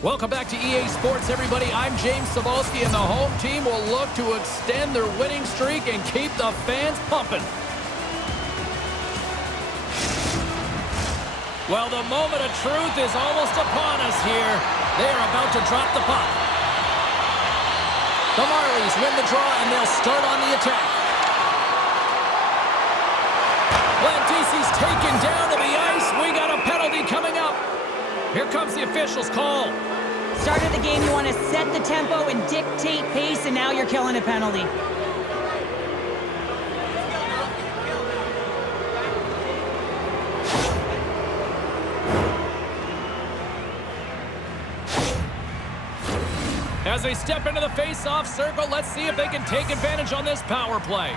Welcome back to EA Sports, everybody. I'm James Cebulski, and the home team will look to extend their winning streak and keep the fans pumping. Well, the moment of truth is almost upon us here. They are about to drop the puck. The Marlies win the draw, and they'll start on the attack. Blandisi's taken down to the ice. We got a penalty coming up. Here comes the official's call. Start of the game, you want to set the tempo and dictate pace, and now you're killing a penalty. As they step into the face-off circle, let's see if they can take advantage on this power play.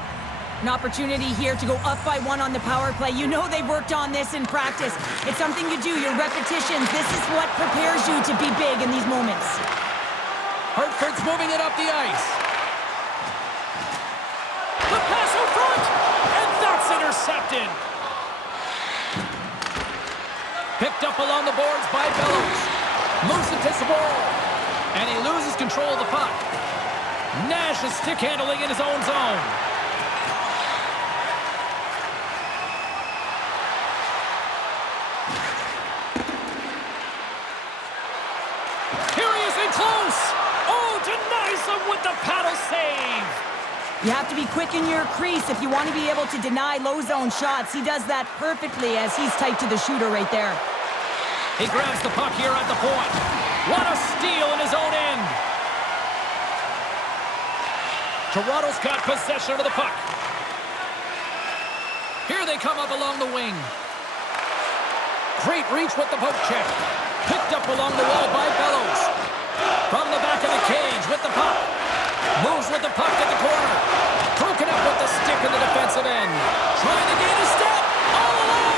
An opportunity here to go up by 1 on the power play. You know they've worked on this in practice. It's something you do, your repetitions. This is what prepares you to be big in these moments. Hartford's moving it up the ice. The pass in front, and that's intercepted. Picked up along the boards by Bellows. Moves it to Sabor, and he loses control of the puck. Nash is stick handling in his own zone. Close! Oh, denies him with the paddle save! You have to be quick in your crease if you want to be able to deny low zone shots. He does that perfectly as he's tight to the shooter right there. He grabs the puck here at the point. What a steal in his own end! Toronto's got possession of the puck. Here they come up along the wing. Great reach with the poke check. Picked up along the wall by Bellows. From the back of the cage with the puck. Moves with the puck at the corner. Broken up with the stick in the defensive end. Trying to gain a step. All alone.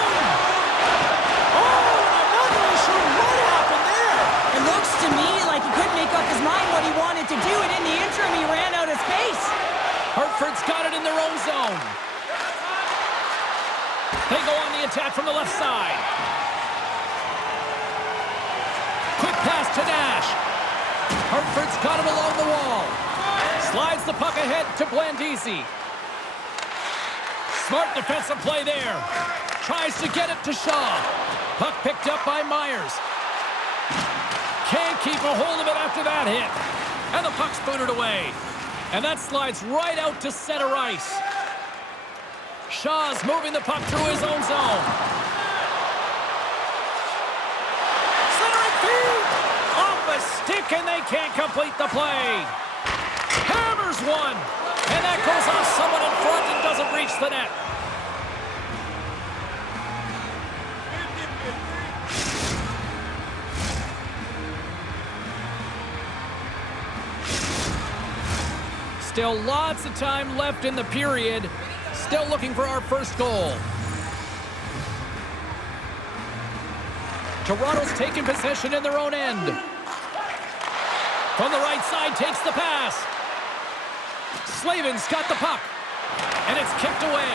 Oh, I'm not really sure what happened there. It looks to me like he couldn't make up his mind what he wanted to do, and in the interim, he ran out of space. Hartford's got it in their own zone. They go on the attack from the left side. Quick pass to Nash. Hartford's got him along the wall. Slides the puck ahead to Blandisi. Smart defensive play there. Tries to get it to Shaw. Puck picked up by Myers. Can't keep a hold of it after that hit. And the puck's booted away. And that slides right out to center ice. Shaw's moving the puck through his own zone. Centering feed! Off a stick, and they can't complete the play. Hammers one, and that goes off someone in front and doesn't reach the net. Still lots of time left in the period. Still looking for our first goal. Toronto's taking possession in their own end. From the right side, takes the pass. Slavin's got the puck, and it's kicked away.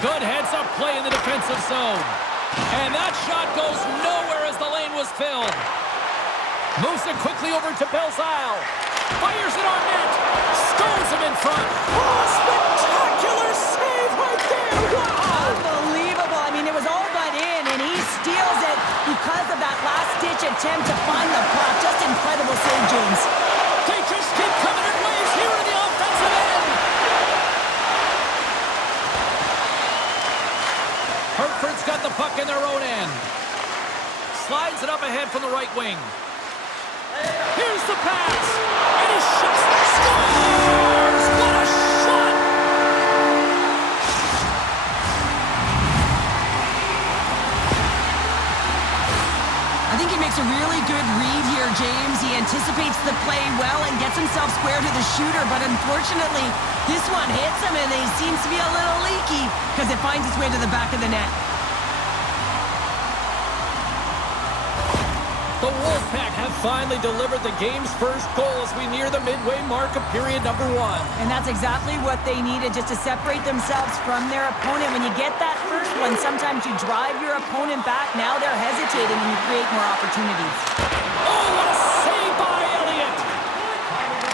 Good heads-up play in the defensive zone. And that shot goes nowhere as the lane was filled. Moves it quickly over to Belzile. Fires it on net. Stones him in front. Oh, spectacular save right there. Wow! Unbelievable. I mean, it was all but in, and he steals it because of that last-ditch attempt to find the puck. Just incredible save, James. They just keep coming in waves here in the offensive end. Hartford's got the puck in their own end. Slides it up ahead from the right wing. Here's the pass. And he shoots. Scores! What a shot! I think he makes a really good read here, James. He anticipates the play well and gets himself square to the shooter, but unfortunately, this one hits him and he seems to be a little leaky because it finds its way to the back of the net. The Wolfpack have finally delivered the game's first goal as we near the midway mark of period number 1. And that's exactly what they needed, just to separate themselves from their opponent. When you get that first one, sometimes you drive your opponent back. Now they're hesitating and you create more opportunities. Oh, what a save by Elliott!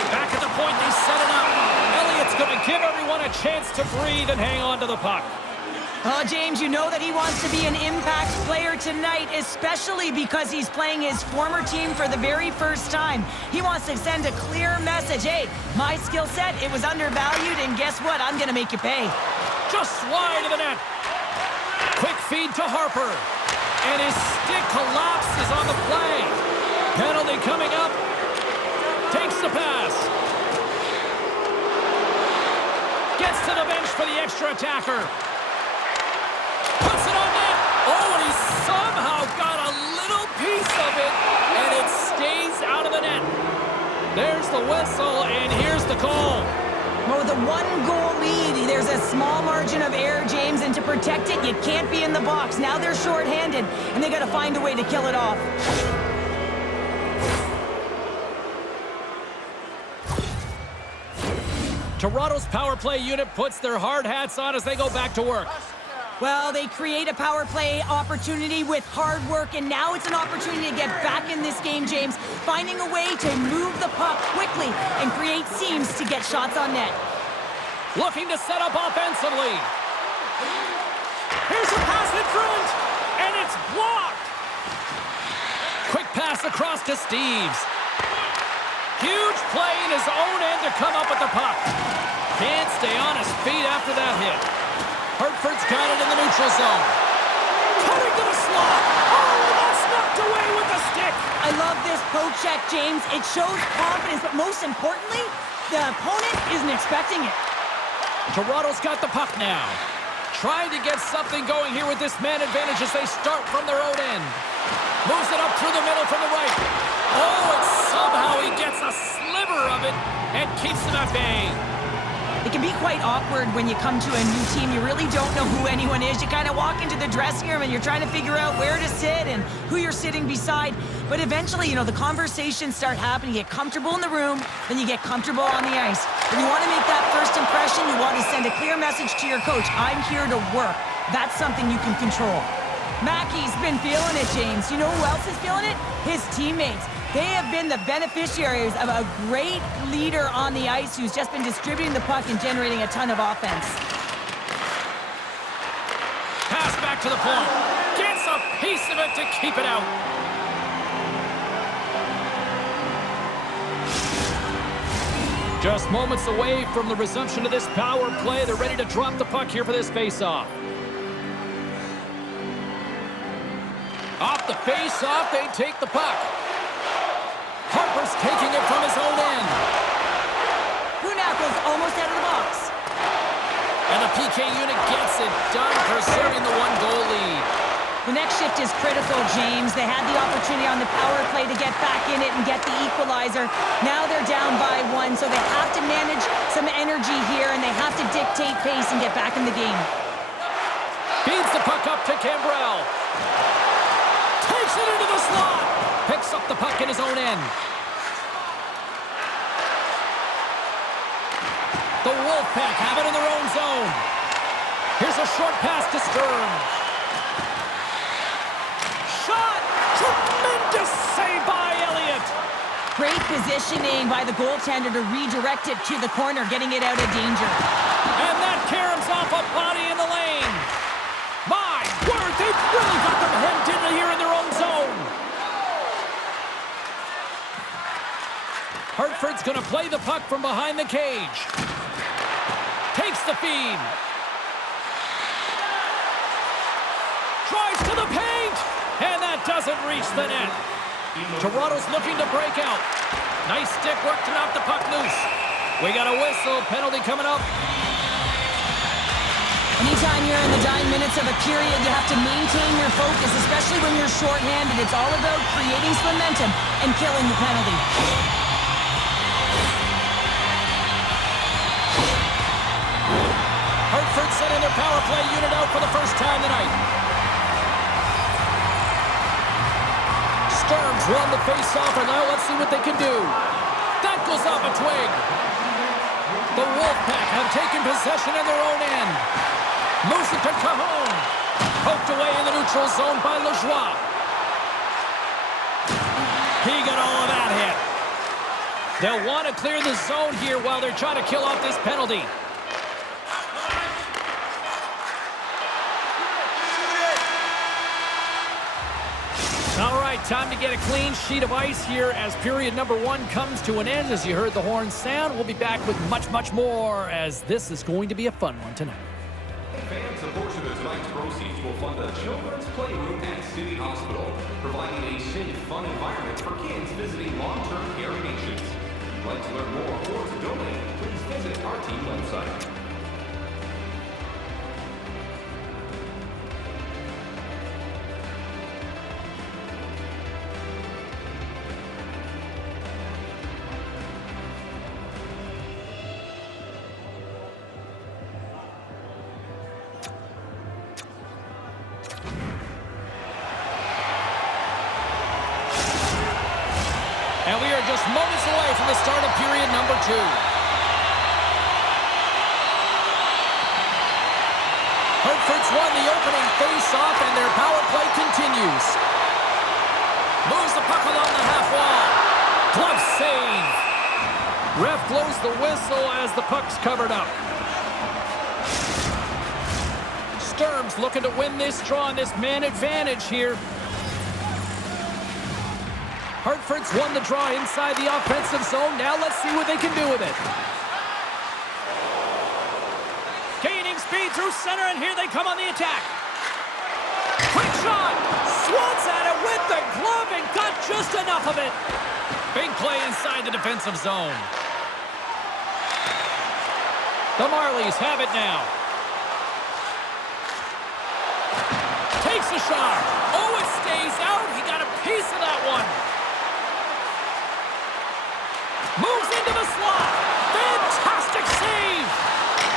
Back at the point, they set it up. Elliott's going to give everyone a chance to breathe and hang on to the puck. Oh, James, you know that he wants to be an impact player tonight, especially because he's playing his former team for the very first time. He wants to send a clear message. Hey, my skill set, it was undervalued, and guess what? I'm going to make you pay. Just wide of the net. Quick feed to Harpur. And his stick collapses on the play. Penalty coming up. Takes the pass. Gets to the bench for the extra attacker. Puts it on net. Oh, and he somehow got a little piece of it, and it stays out of the net. There's the whistle, and here's the call. Well, with a one-goal lead, there's a small margin of error, James, and to protect it, you can't be in the box. Now they're shorthanded, and they got to find a way to kill it off. Toronto's power play unit puts their hard hats on as they go back to work. Well, they create a power play opportunity with hard work, and now it's an opportunity to get back in this game, James, finding a way to move the puck quickly and create seams to get shots on net. Looking to set up offensively. Here's a pass in front, and it's blocked. Quick pass across to Steves. Huge play in his own end to come up with the puck. Can't stay on his feet after that hit. Hartford's got it in the neutral zone. Cutting to the slot. Oh, that's knocked away with the stick. I love this poke check, James. It shows confidence, but most importantly, the opponent isn't expecting it. Toronto's got the puck now. Trying to get something going here with this man advantage as they start from their own end. Moves it up through the middle from the right. Oh, and somehow he gets a sliver of it and keeps them at bay. It can be quite awkward when you come to a new team. You really don't know who anyone is. You kind of walk into the dressing room and you're trying to figure out where to sit and who you're sitting beside. But eventually, you know, the conversations start happening. You get comfortable in the room, then you get comfortable on the ice. If you want to make that first impression, you want to send a clear message to your coach. I'm here to work. That's something you can control. Mackey's been feeling it, James. You know who else is feeling it? His teammates. They have been the beneficiaries of a great leader on the ice who's just been distributing the puck and generating a ton of offense. Pass back to the point. Gets a piece of it to keep it out. Just moments away from the resumption of this power play. They're ready to drop the puck here for this face-off. Off the face-off, they take the puck. Harper's taking it from his own end. Kühnhackl's almost out of the box. And the PK unit gets it done, preserving the one-goal lead. The next shift is critical, James. They had the opportunity on the power play to get back in it and get the equalizer. Now they're down by 1, so they have to manage some energy here, and they have to dictate pace and get back in the game. Feeds the puck up to Cambrell. Takes it into the slot. Picks up the puck in his own end. The Wolfpack have it in their own zone. Here's a short pass to Sturm. Shot! Tremendous save by Elliott. Great positioning by the goaltender to redirect it to the corner, getting it out of danger. And that caroms off a body in the lane. My word, they've really got them hemmed in here in their own zone. Hartford's going to play the puck from behind the cage. Takes the feed. Drives to the paint. And that doesn't reach the net. Toronto's looking to break out. Nice stick work to knock the puck loose. We got a whistle. Penalty coming up. Anytime you're in the dying minutes of a period, you have to maintain your focus, especially when you're shorthanded. It's all about creating some momentum and killing the penalty. Hartford sending their power play unit out for the first time tonight. Sturm Hartford's won the face-off, and now let's see what they can do. That goes off a twig. The Wolfpack have taken possession in their own end. Moves it to Kahun. Poked away in the neutral zone by Lajoie. He got all of that hit. They'll want to clear the zone here while they're trying to kill off this penalty. All right, time to get a clean sheet of ice here as period number 1 comes to an end. As you heard the horn sound, we'll be back with much, much more as this is going to be a fun one tonight. Fans, a portion of tonight's proceeds will fund a children's playroom at City Hospital, providing a safe, fun environment for kids visiting long-term care patients. If you'd like to learn more or to donate, please visit our team website. And we are just moments away from the start of period number 2. Hartford's won the opening face-off, and their power play continues. Moves the puck along the half wall. Glove save. Ref blows the whistle as the puck's covered up. Sturm's looking to win this draw on this man advantage here. Hartford's won the draw inside the offensive zone. Now let's see what they can do with it. Gaining speed through center, and here they come on the attack. Quick shot! Swats at it with the glove and got just enough of it. Big play inside the defensive zone. The Marlies have it now. Takes a shot. Oh, it stays out. He got a piece of that one. Moves into the slot. Fantastic save.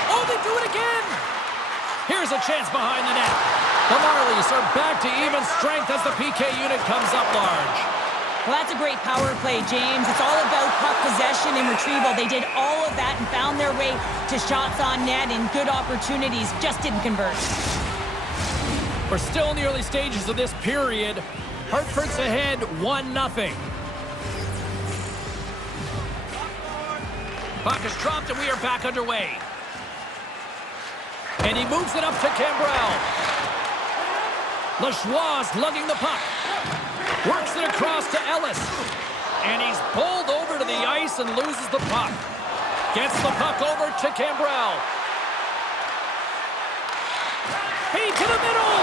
Oh, they do it again. Here's a chance behind the net. The Marlies are back to even strength as the PK unit comes up large. Well, that's a great power play, James. It's all about puck possession and retrieval. They did all of that and found their way to shots on net and good opportunities. Just didn't convert. We're still in the early stages of this period. Hartford's ahead 1-0. Puck is dropped, and we are back underway. And he moves it up to Cambrell. Lajoie's lugging the puck. Works it across to Elliott. And he's bowled over to the ice and loses the puck. Gets the puck over to Cambrell. Feed to the middle.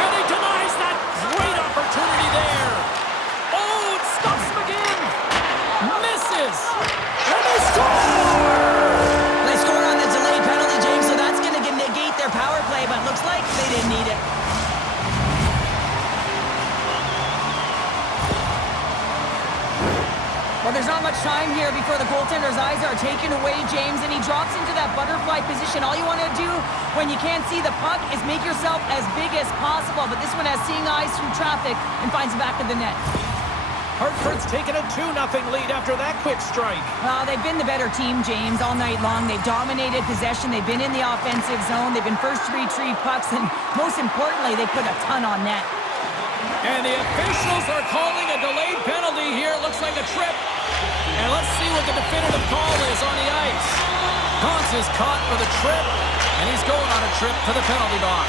And he denies that great opportunity there. Oh, it stops him again. Misses. And they score! They score on the delayed penalty, James, so that's going to negate their power play, but looks like they didn't need it. Well, there's not much time here before the goaltender's eyes are taken away, James, and he drops into that butterfly position. All you want to do when you can't see the puck is make yourself as big as possible, but this one has seeing eyes through traffic and finds the back of the net. Hartford's taken a 2-0 lead after that quick strike. Well, they've been the better team, James, all night long. They've dominated possession. They've been in the offensive zone. They've been first to retrieve pucks, and most importantly, they put a ton on net. And the officials are calling a delayed penalty here. Looks like a trip. And let's see what the definitive call is on the ice. Gaunce is caught for the trip, and he's going on a trip to the penalty box.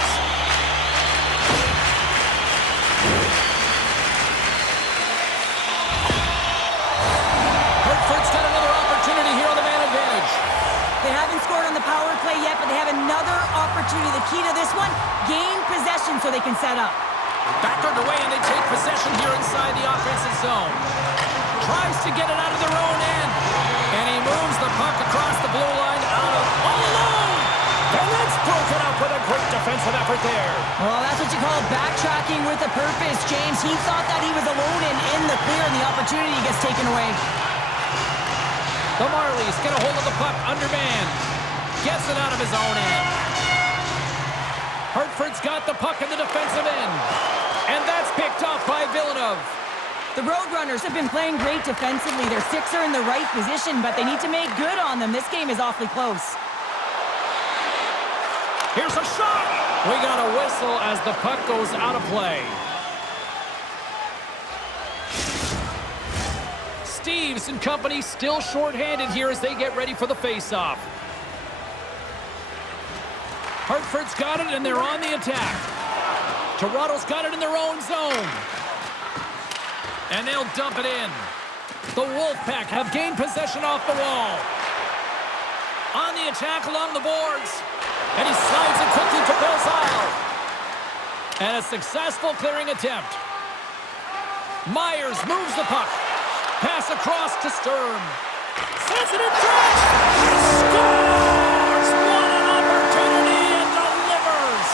Hartford's got another opportunity here on the man advantage. They haven't scored on the power play yet, but they have another opportunity. The key to this one, gain possession so they can set up. Back underway, and they take possession here inside the offensive zone. Tries to get it out of their own end. And he moves the puck across the blue line out of all alone. And that's broken up with a great defensive effort there. Well, that's what you call backtracking with a purpose, James. He thought that he was alone and in the clear, and the opportunity gets taken away. The Marlies get a hold of the puck under man. Gets it out of his own end. Hartford's got the puck in the defensive end. And that's picked up by Villeneuve. The Roadrunners have been playing great defensively. Their sticks are in the right position, but they need to make good on them. This game is awfully close. Here's a shot! We got a whistle as the puck goes out of play. Steves and company still shorthanded here as they get ready for the faceoff. Hartford's got it, and they're on the attack. Toronto's got it in their own zone. And they'll dump it in. The Wolfpack have gained possession off the wall. On the attack along the boards. And he slides it quickly to Belzile. And a successful clearing attempt. Myers moves the puck. Pass across to Sturm. Sends it in front. Scores! What an opportunity and delivers!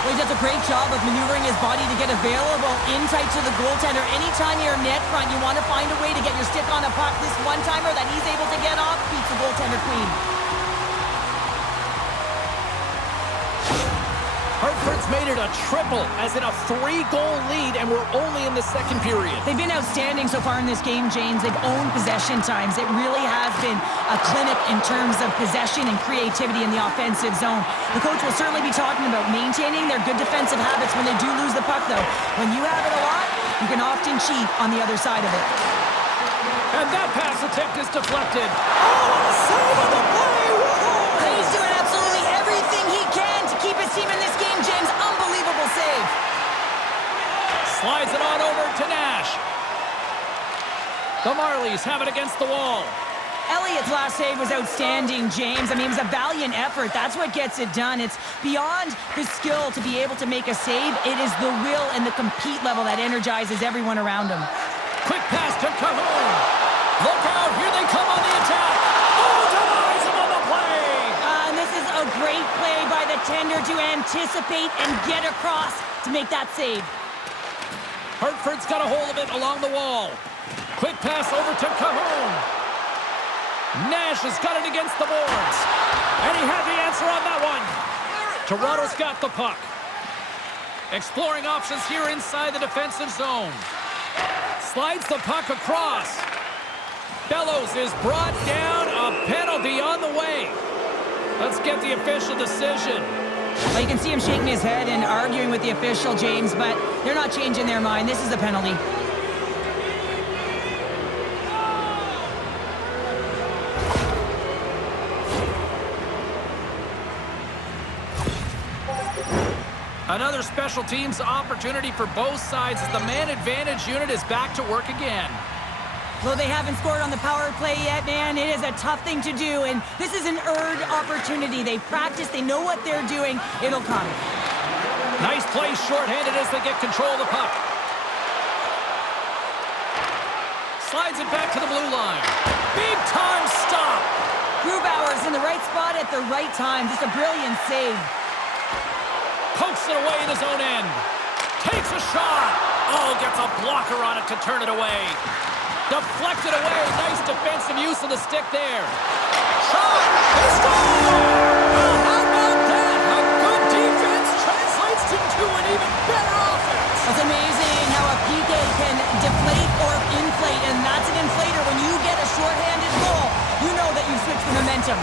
Well, he does a great job of maneuvering his body to get available in tight to the goaltender. Anytime you're net front, you want to find a way to get your stick on a puck. This one-timer that he's able to get off beats the goaltender clean. Hartford's made it a triple, as in a 3-goal lead, and we're only in the second period. They've been outstanding so far in this game, James. They've owned possession times. It really has been a clinic in terms of possession and creativity in the offensive zone. The coach will certainly be talking about maintaining their good defensive habits when they do lose the puck, though. When you have it a lot, you can often cheat on the other side of it. And that pass attempt is deflected. Oh, the save of the play! Whoa! He's doing absolutely everything he can to keep his team in this game, James. Unbelievable save. Slides it on over to Nash. The Marlies have it against the wall. Elliott's last save was outstanding, James. I mean, it was a valiant effort. That's what gets it done. It's beyond the skill to be able to make a save. It is the will and the compete level that energizes everyone around him. Quick pass to Kahun. Look out, here they come on the attack. Oh, denies him on the play. And this is a great play by the tender to anticipate and get across to make that save. Hartford's got a hold of it along the wall. Quick pass over to Kahun. Nash has got it against the boards. And he had the answer on that one. Toronto's got the puck. Exploring options here inside the defensive zone. Slides the puck across. Bellows is brought down. A penalty on the way. Let's get the official decision. Well, you can see him shaking his head and arguing with the official, James, but they're not changing their mind. This is a penalty. Another special teams opportunity for both sides as the man advantage unit is back to work again. Well, they haven't scored on the power play yet, man. It is a tough thing to do, and this is an earned opportunity. They practice, they know what they're doing. It'll come. Nice play shorthanded as they get control of the puck. Slides it back to the blue line. Big time stop. Grubauer's in the right spot at the right time. Just a brilliant save. Pokes it away in his own end. Takes a shot. Oh, gets a blocker on it to turn it away. Deflected away. Nice defensive use of the stick there. Shot. They score! Oh, how about that? A good defense translates into an even better offense. It's amazing how a PK can deflate or inflate, and that's an inflator. When you get a shorthanded goal, you know that you switch the momentum.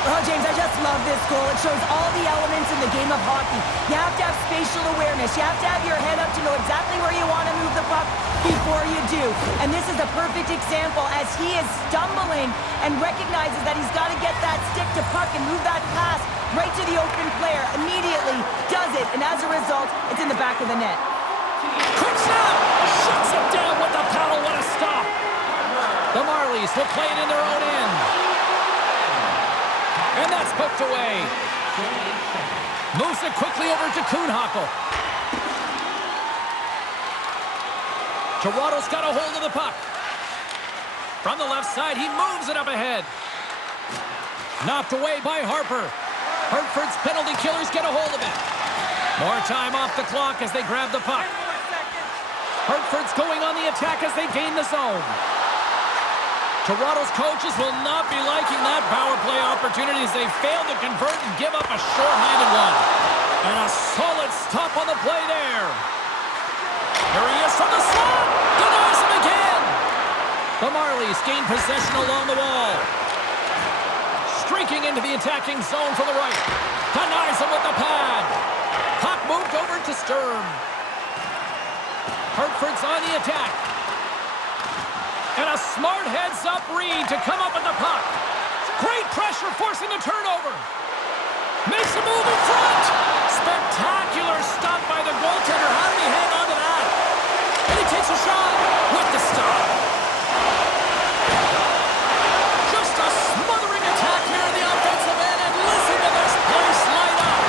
Oh, James, I just love this goal. It shows all the elements in the game of hockey. You have to have spatial awareness. You have to have your head up to know exactly where you want to move the puck before you do. And this is a perfect example as he is stumbling and recognizes that he's got to get that stick to puck and move that pass right to the open player. Immediately does it, and as a result, it's in the back of the net. Quick snap! Shuts it down with the paddle. What a stop! The Marlies will play it in their own end. And that's poked away. Moves it quickly over to Kühnhackl. Toronto's got a hold of the puck. From the left side, he moves it up ahead. Knocked away by Harpur. Hartford's penalty killers get a hold of it. More time off the clock as they grab the puck. Hartford's going on the attack as they gain the zone. Toronto's coaches will not be liking that power play opportunity as they fail to convert and give up a short-handed one. And a solid stop on the play there. Here he is from the slot. Denies him again. The Marlies gain possession along the wall. Streaking into the attacking zone from the right. Denies him with the pad. Puck moved over to Sturm. Hartford's on the attack. And a smart heads-up read to come up with the puck. Great pressure forcing the turnover. Makes a move in front. Spectacular stop by the goaltender. How did he hang on to that? And he takes a shot with the stop. Just a smothering attack here in the offensive end. And listen to this place light up.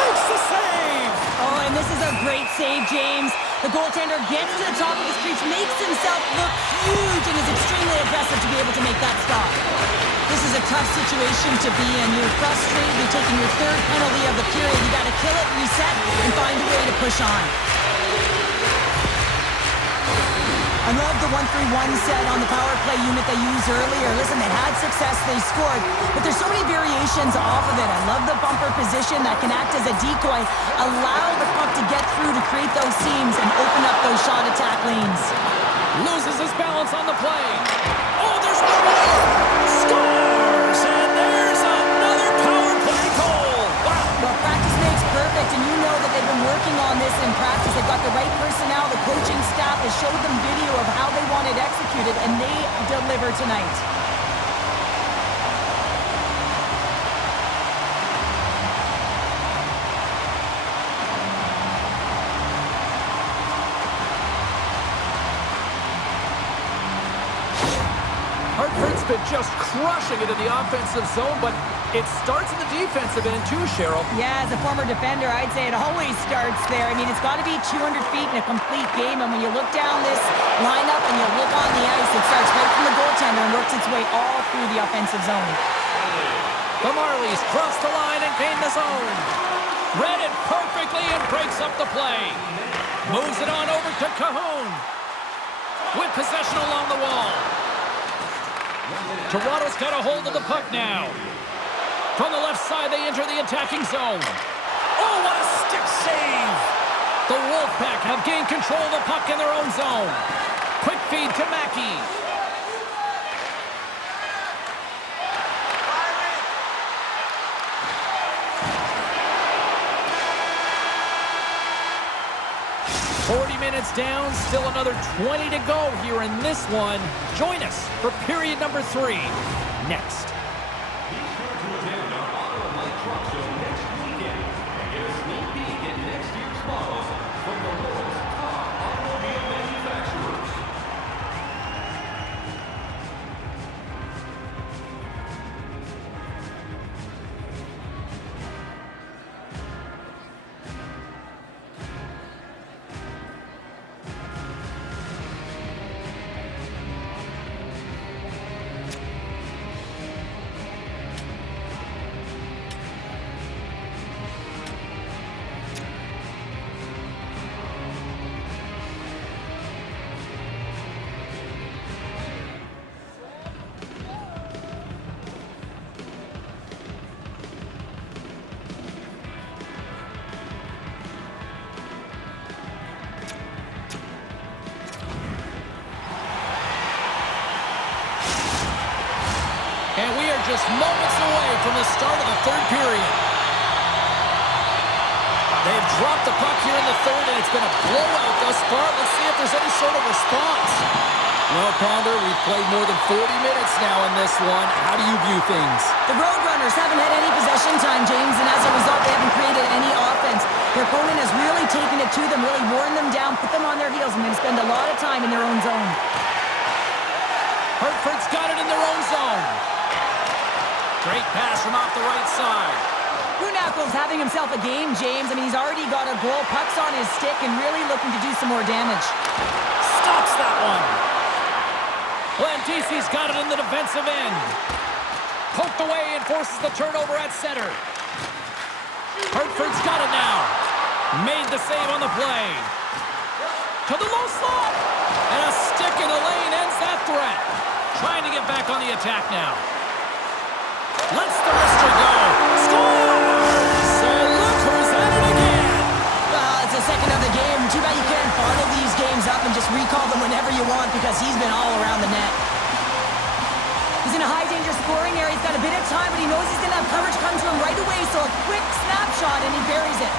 Makes the save. Oh, and this is a great save, James. The goaltender gets to the top of his crease, makes himself look huge, and is extremely aggressive to be able to make that stop. This is a tough situation to be in. You're frustrated. You're taking your third penalty of the period. You got to kill it, reset, and find a way to push on. I love the 1-3-1 set on the power play unit they used earlier. Listen, they had success, they scored, but there's so many variations off of it. I love the bumper position that can act as a decoy, allow the puck to get through to create those seams and open up those shot attack lanes. Loses his balance on the play. Oh, there's one more. Scores! And there's another power play goal. Wow. Well, practice makes perfect, and you know that they've been working on this in practice. They've got the right personnel. The coaching staff has showed them video of how they want it executed, and they deliver tonight. Hartford's been just crushing it in the offensive zone, but it starts in the defensive end too, Cheryl. Yeah, as a former defender, I'd say it always starts there. I mean, it's got to be 200 feet in a complete game, and when you look down this lineup and you look on the ice, it starts right from the goaltender and works its way all through the offensive zone. The Marlies cross the line and gain the zone. Read it perfectly and breaks up the play. Moves it on over to Kahun. With possession along the wall. Toronto's got a hold of the puck now. From the left side, they enter the attacking zone. Oh, what a stick save! The Wolfpack have gained control of the puck in their own zone. Quick feed to Mackey. Minutes down, still another 20 to go here in this one. Join us for period number 3 next. Be sure to attend our Auto and Light Truck Show next weekend and get a sneak peek at next year's models from the world's top automobile manufacturers. And we are just moments away from the start of the third period. They've dropped the puck here in the third, and it's been a blowout thus far. Let's see if there's any sort of response. Well, Ponder, we've played more than 40 minutes now in this one. How do you view things? The Roadrunners haven't had any possession time, James, and as a result, they haven't created any offense. Their opponent has really taken it to them, really worn them down, put them on their heels, and going to spend a lot of time in their own zone. Hartford's got it in their own zone. Great pass from off the right side. Kühnhackl's having himself a game, James. I mean, he's already got a goal, puck's on his stick, and really looking to do some more damage. Stops that one. Landisi's got it in the defensive end. Poked away and forces the turnover at center. Hartford's got it now. Made the save on the play. To the low slot. And a stick in the lane ends that threat. Trying to get back on the attack now. Lets the wrister go. Scores! And look who's at it again. Well, it's the second of the game. Too bad you can't bottle these games up and just recall them whenever you want because he's been all around the net. He's in a high-danger scoring area. He's got a bit of time, but he knows he's going to have coverage come to him right away, so a quick snapshot, and he buries it.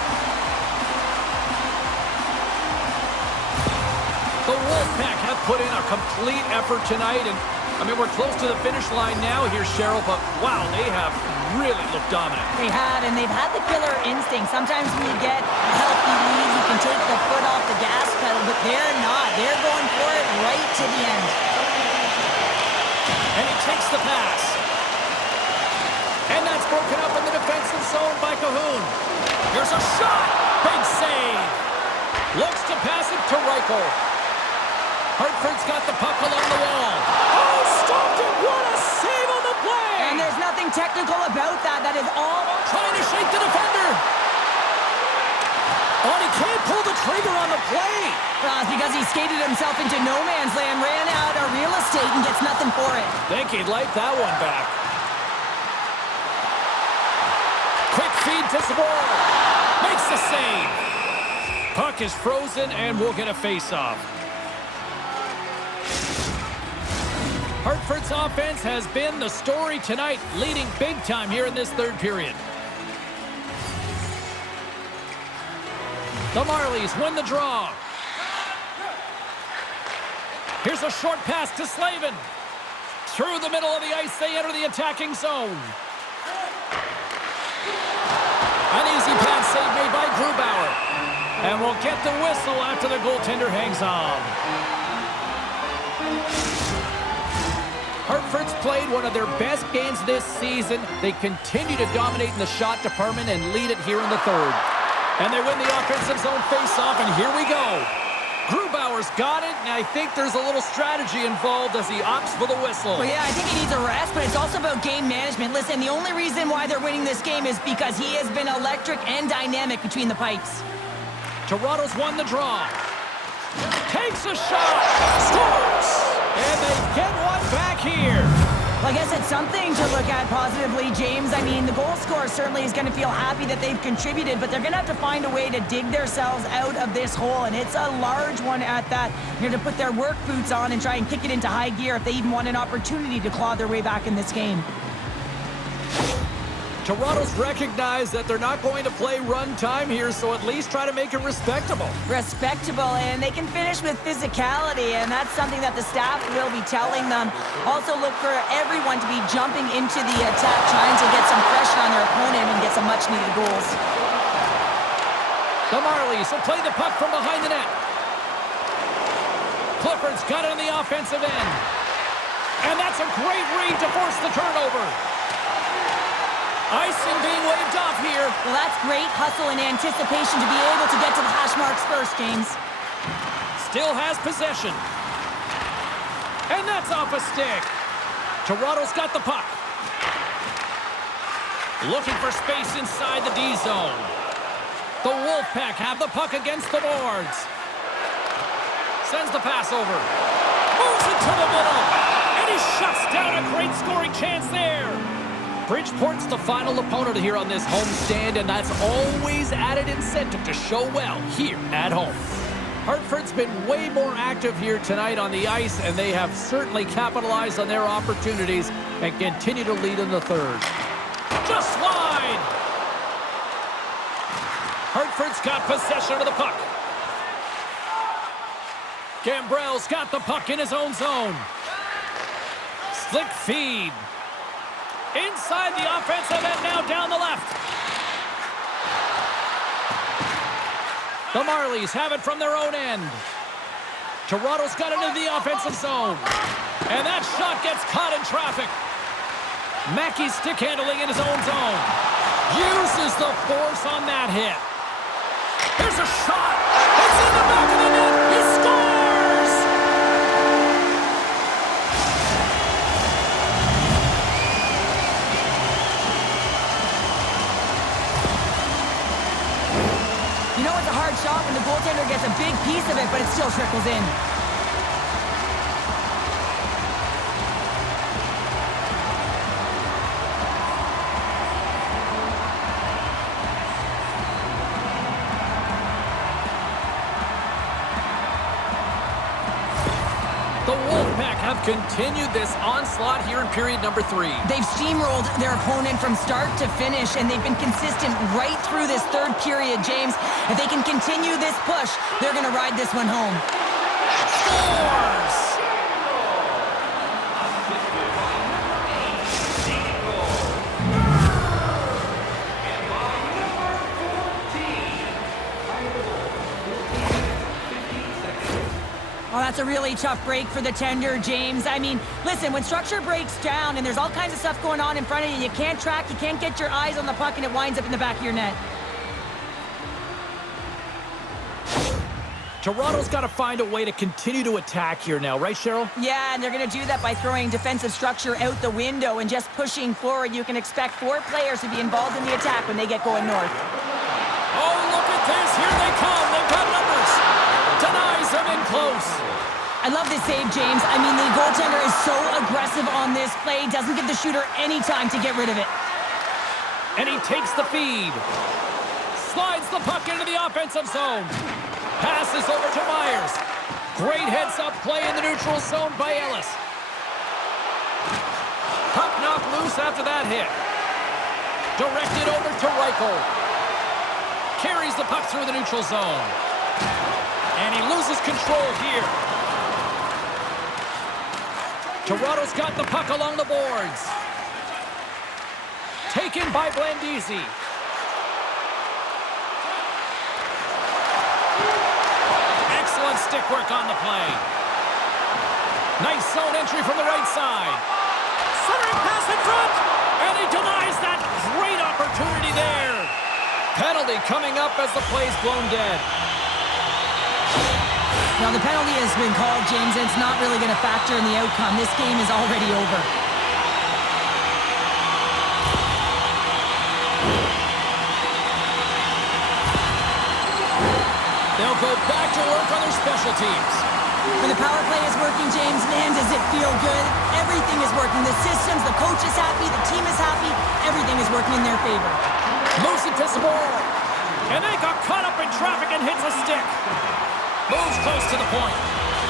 The Wolfpack have put in a complete effort tonight, and I mean, we're close to the finish line now here, Cheryl, but wow, they have really looked dominant. They had, and they've had the killer instinct. Sometimes when you get a healthy lead, you can take the foot off the gas pedal, but they're not. They're going for it right to the end. And he takes the pass. And that's broken up in the defensive zone by Kahun. Here's a shot. Big save. Looks to pass it to Reichel. Hartford's got the puck along the wall. Oh, stopped it. What a save on the play. And there's nothing technical about that. That is all trying to shake the defender. Oh, and he can't pull the trigger on the play. Well, it's because he skated himself into no man's land, ran out of real estate, and gets nothing for it. Think he'd like that one back. Quick feed to Zboril. Makes the save. Puck is frozen, and we'll get a face-off. Hartford's offense has been the story tonight, leading big time here in this third period. The Marlies win the draw. Here's a short pass to Slavin. Through the middle of the ice, they enter the attacking zone. An easy pass save made by Grubauer. And we'll get the whistle after the goaltender hangs on. Hartford's played one of their best games this season. They continue to dominate in the shot department and lead it here in the third. And they win the offensive zone face-off, and here we go. Grubauer's got it, and I think there's a little strategy involved as he opts for the whistle. Well, yeah, I think he needs a rest, but it's also about game management. Listen, the only reason why they're winning this game is because he has been electric and dynamic between the pipes. Toronto's won the draw. Takes a shot. Scores! And they get one back here. Well, I guess it's something to look at positively, James. I mean, the goal scorer certainly is going to feel happy that they've contributed, but they're going to have to find a way to dig themselves out of this hole, and it's a large one at that. They're going to put their work boots on and try and kick it into high gear if they even want an opportunity to claw their way back in this game. Toronto's recognized that they're not going to play run time here, so at least try to make it respectable. Respectable, and they can finish with physicality, and that's something that the staff will be telling them. Also look for everyone to be jumping into the attack, trying to get some pressure on their opponent and get some much-needed goals. The Marlies will play the puck from behind the net. Clifford's got it on the offensive end. And that's a great read to force the turnover. Icing being waved off here. Well, that's great hustle and anticipation to be able to get to the hash marks first, James. Still has possession. And that's off a stick. Toronto's got the puck. Looking for space inside the D zone. The Wolfpack have the puck against the boards. Sends the pass over. Moves it to the middle. And he shuts down a great scoring chance there. Bridgeport's the final opponent here on this homestand, and that's always added incentive to show well here at home. Hartford's been way more active here tonight on the ice, and they have certainly capitalized on their opportunities and continue to lead in the third. Just wide! Hartford's got possession of the puck. Gambrell's got the puck in his own zone. Slick feed. Inside the offensive end, now down the left. The Marlies have it from their own end. Toronto's got it into the offensive zone. And that shot gets caught in traffic. Mackey's stick handling in his own zone. Uses the force on that hit. There's a shot. It's in the back of the net. He scores! You know it's a hard shot when the goaltender gets a a big piece of it, but it still trickles in. Continued this onslaught here in period number 3. They've steamrolled their opponent from start to finish, and they've been consistent right through this third period, James. If they can continue this push, they're going to ride this one home. Scores! Oh, that's a really tough break for the tender, James. I mean, listen, when structure breaks down and there's all kinds of stuff going on in front of you, you can't track, you can't get your eyes on the puck, and it winds up in the back of your net. Toronto's got to find a way to continue to attack here now, right, Cheryl? Yeah, and they're going to do that by throwing defensive structure out the window and just pushing forward. You can expect 4 players to be involved in the attack when they get going north. Oh, look at this. Here they come. They've got numbers. Denies them in close. I love this save, James. I mean, the goaltender is so aggressive on this play. Doesn't give the shooter any time to get rid of it. And he takes the feed. Slides the puck into the offensive zone. Passes over to Myers. Great heads-up play in the neutral zone by Ellis. Puck knocked loose after that hit. Directed over to Reichel. Carries the puck through the neutral zone. And he loses control here. Toronto's got the puck along the boards. Taken by Blandisi. Excellent stick work on the play. Nice zone entry from the right side. Centering pass in front. And he denies that great opportunity there. Penalty coming up as the play's blown dead. Now, the penalty has been called, James, and it's not really going to factor in the outcome. This game is already over. They'll go back to work on their special teams. When the power play is working, James, man, does it feel good. Everything is working. The systems, the coach is happy, the team is happy. Everything is working in their favor. Moves it to Sabor. And they got caught up in traffic and hits a stick. Moves close to the point.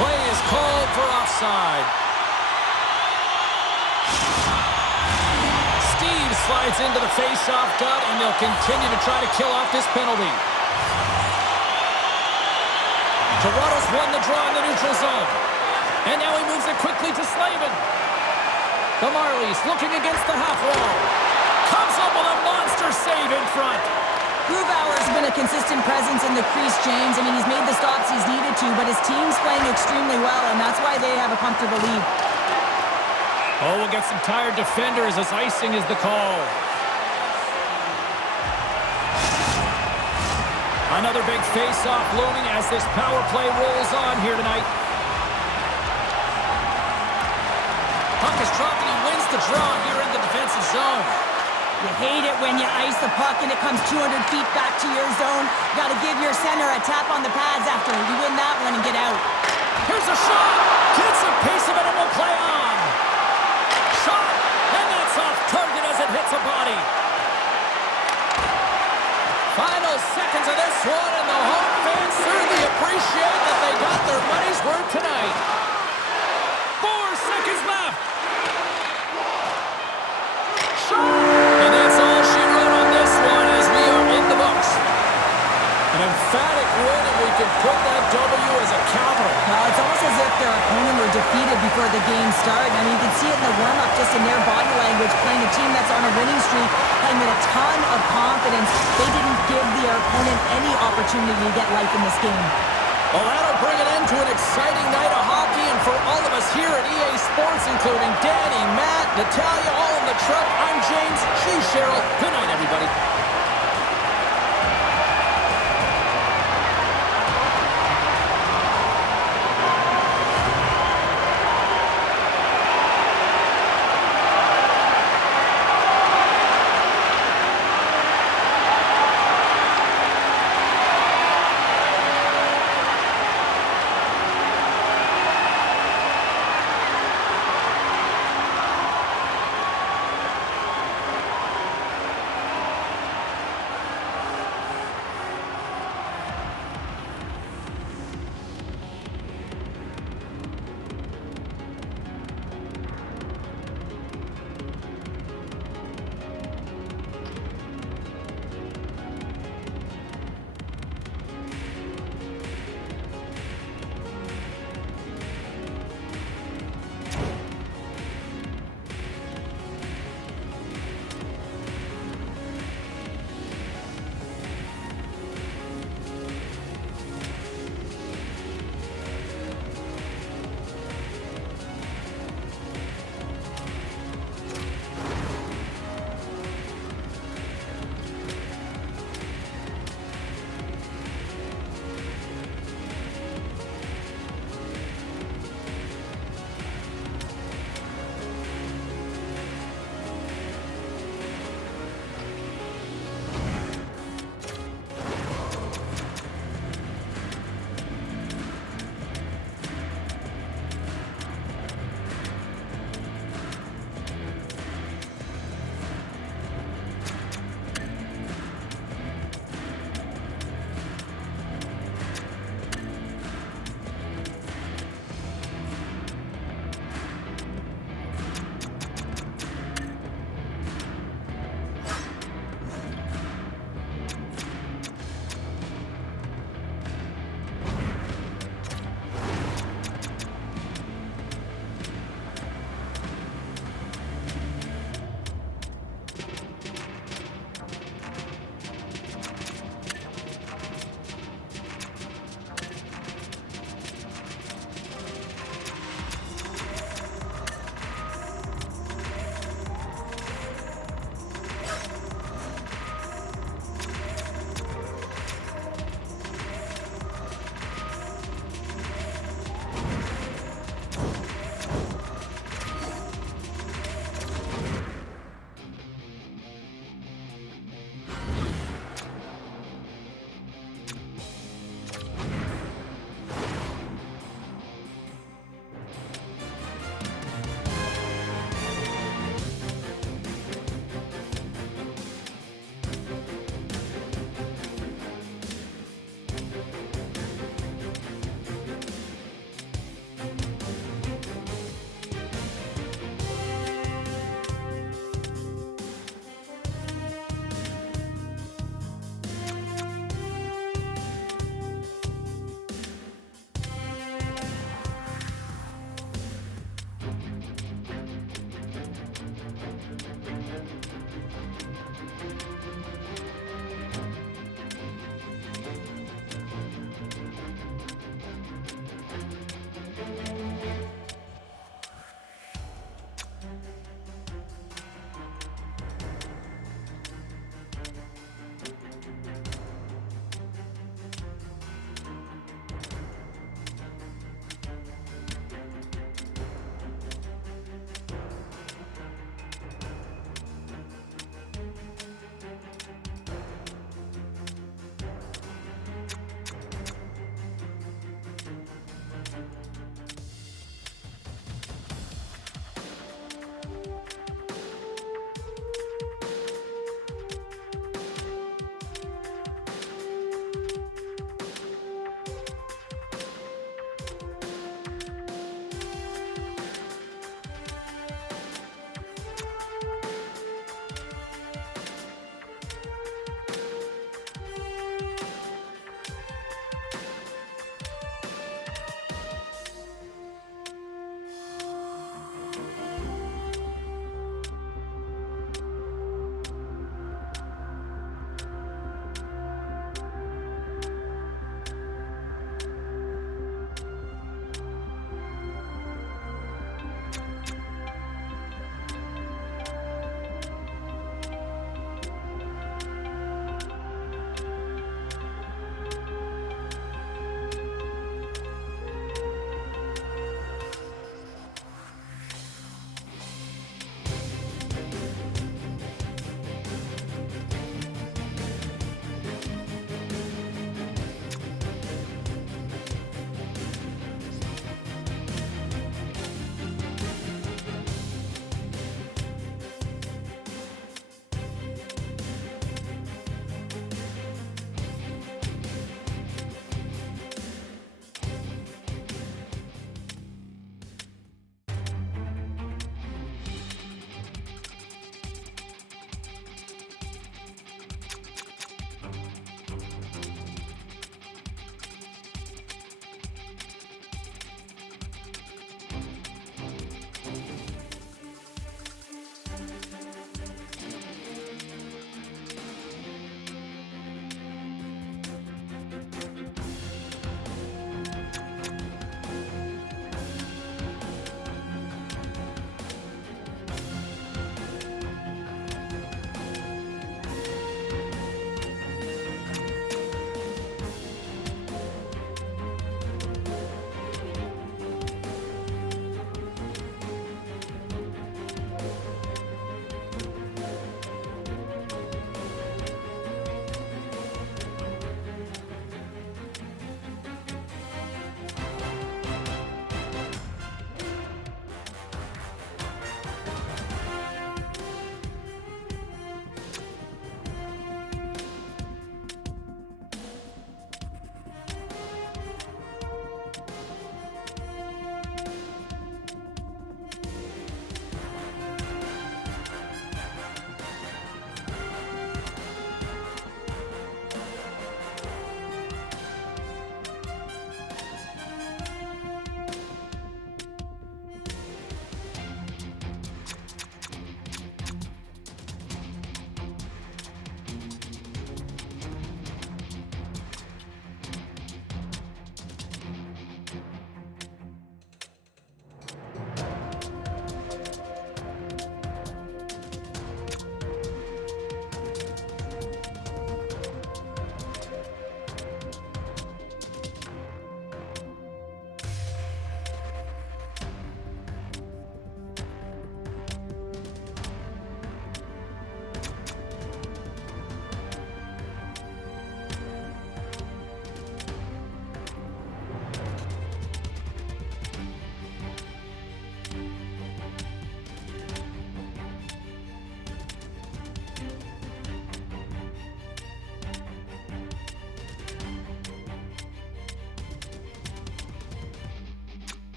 Play is called for offside. Steve slides into the face-off dot, and they'll continue to try to kill off this penalty. Toronto's won the draw in the neutral zone. And now he moves it quickly to Slavin. The Marlies looking against the half wall. Comes up with a monster save in front. Grubauer's been a consistent presence in the crease, James. I mean, he's made the stops he's needed to, but his team's playing extremely well, and that's why they have a comfortable lead. Oh, we'll get some tired defenders as icing is the call. Another big face-off looming as this power play rolls on here tonight. Puck is dropped and he wins the draw here in the defensive zone. You hate it when you ice the puck and it comes 200 feet back to your zone. You got to give your center a tap on the pads after you win that one and get out. Here's a shot. Gets a piece of it and will play on. Shot. And that's off target as it hits a body. Final seconds of this one, and the home fans certainly appreciate that they got their money's worth tonight. 4 seconds left. And that's all she wrote on this one as we are in the books. An emphatic win, and we can put that W as a capital. Well, it's almost as if their opponent were defeated before the game started. I mean, you can see it in the warm-up, just in their body language, playing a team that's on a winning streak, playing with a ton of confidence. They didn't give their opponent any opportunity to get life in this game. Well, that'll bring it into an exciting night of hockey, and for all of us here at EA Sports, including Danny, Matt, Natalia, all in the truck, I'm James, she's Cheryl. Good night, everybody.